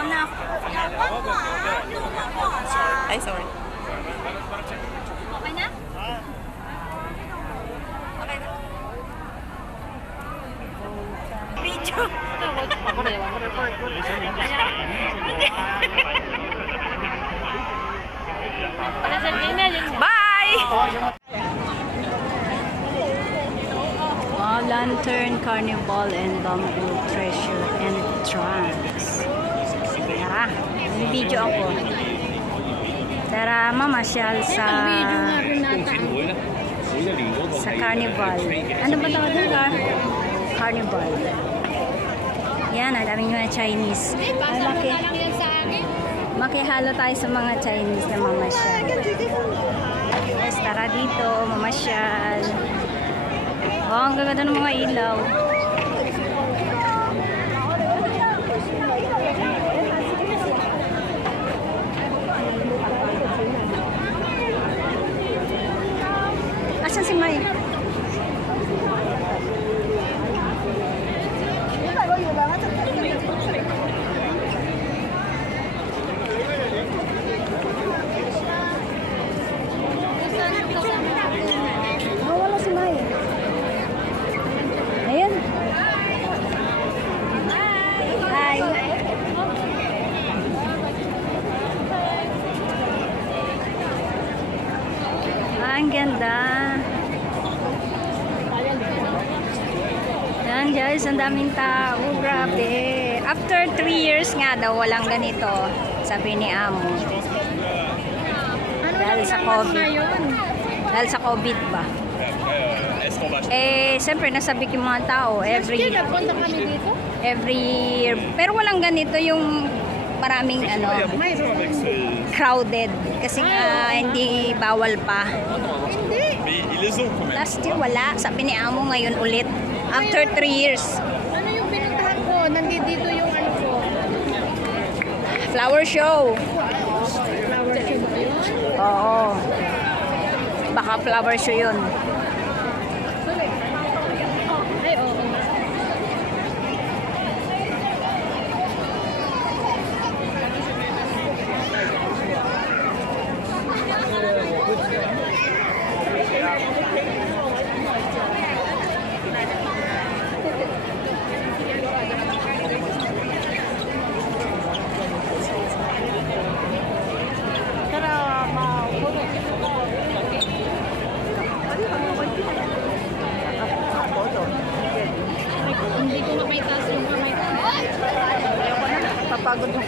Ikaw na ako. Ay, sorry. Okay na? Okay na. Video. Bye! Lantern, Carnival, and Bamboo Treasure Entrance. Tara, may video ako. Tara, mamasyal sa Carnival. Ano ba tawag doon? Carnival. Yan, ang daming mga Chinese. Ay, makihalo tayo sa mga Chinese na mamasyal. Yes, tara dito, mamasyal. Oh, ang gaganda ng mga ilaw. Asan si Mai? Wala si Mai. Ayan. Hi. Ang ganda. Yan guys, ang daming tao. Grabe. After 3 years nga daw, walang ganito. Sabi ni Amo. Dahil sa COVID. Dahil sa COVID ba? Eh, siyempre nasabi yung mga tao every year. Pero walang ganito yung maraming crowded. Kasi nga hindi bawal pa. Last year wala. Sabi ni Amo ngayon ulit. After 3 years. Ano yung pinuntahan ko? Nandito yung ano ko? Flower show. Flower show ba yun? Oo. Baka flower show yun. Ay, oo. Hindi ko makaitaas yung kamay. Papagod mo.